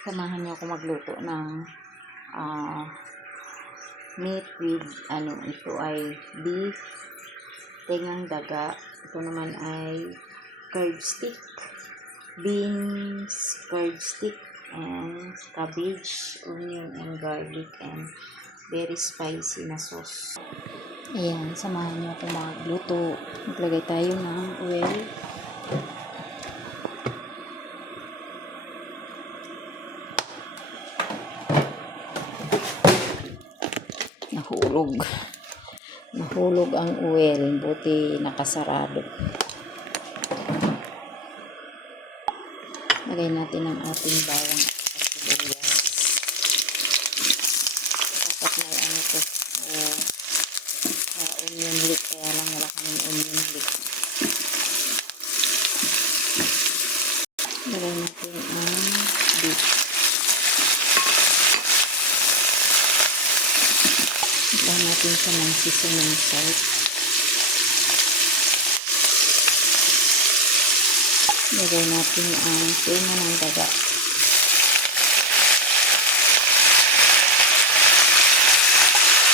Samahan niyo ako magluto ng meat with ito ay beef, tengang daga. Ito naman ay curd stick, beans, curd stick, and cabbage, onion, and garlic, and very spicy na sauce. Ayan, samahan niyo ako magluto. Maglagay tayo ng oil. Nahulog ang oil, buti nakasarado. Lagay natin ang ating bawang at sibuyas. Dapat may onion leek, kaya lang wala kaming onion leek. Lagay natin ang beef. Lagyan natin siya ng seasoning salt. Lagay natin ang tenga ng daga.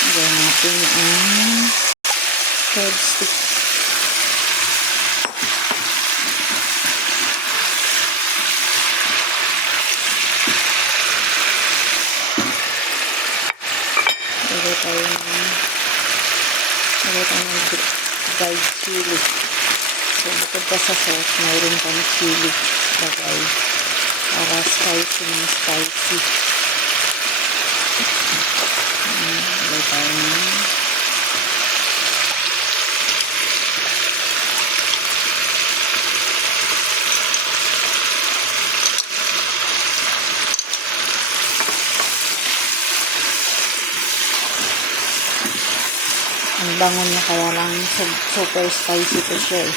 Lagay natin ang curd stick. Lagay tayo ng dried chili. So, bukod pa sa sauce, mayroon pang chili lagay para spicy ng spicy. Lagay tayo ng ang bango niya, kaya lang super spicy to siya eh.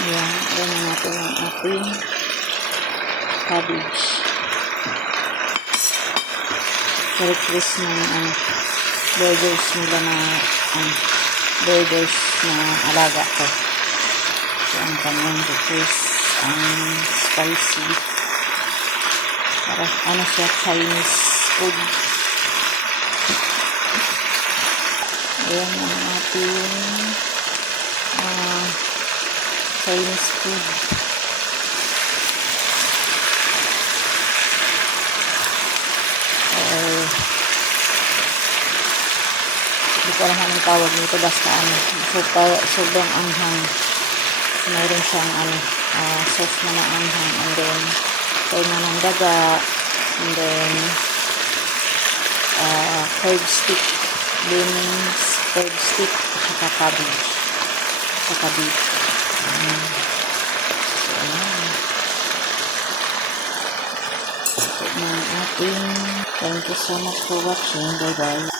Ayan, ayan natin ang ating cabbage. Request ng burgers nila na burgers na alaga ko. So, ang kanyang request ang spicy. Para siya, Chinese food. Ayan ang ating Chinese food. Hindi ko alam anong tawag nito, basta sobrang anghang. Mayroon siyang sauce na anghang, and then tenga ng daga, and then curd stick, beans, curd stick, saka cabbage, saka beef. So, ayan. Ito na ating. Thank you so much for watching. Bye bye.